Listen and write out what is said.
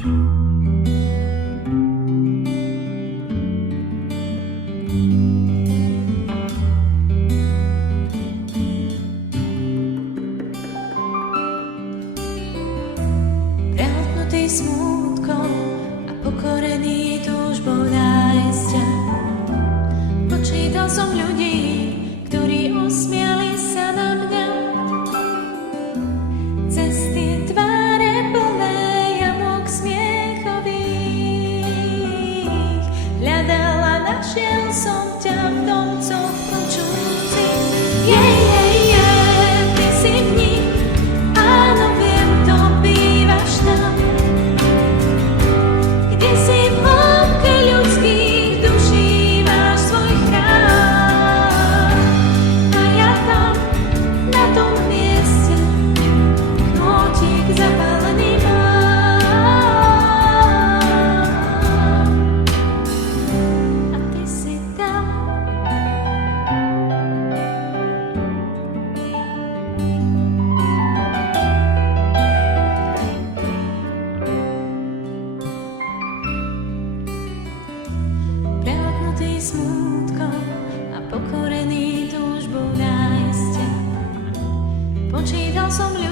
Prehltnutý smútkom a pokorený túžbou nájsť ťa. Počítal som ľudí, ktorí usmiali sa na mňa. Cez tie tváre plné jamok smiechových hľadala, našiel som ťa v domcoch plčúcich. Ty si v nich, áno, viem, to bývaš tam, kde si v hĺbke ľudských duší máš svoj chrám. A ja tam, na tom mieste, knôtik zapálený mám. A ty si tam. Prehltnutý smútkom a pokorený túžbou nájsť ťa. Počítal som ľudí,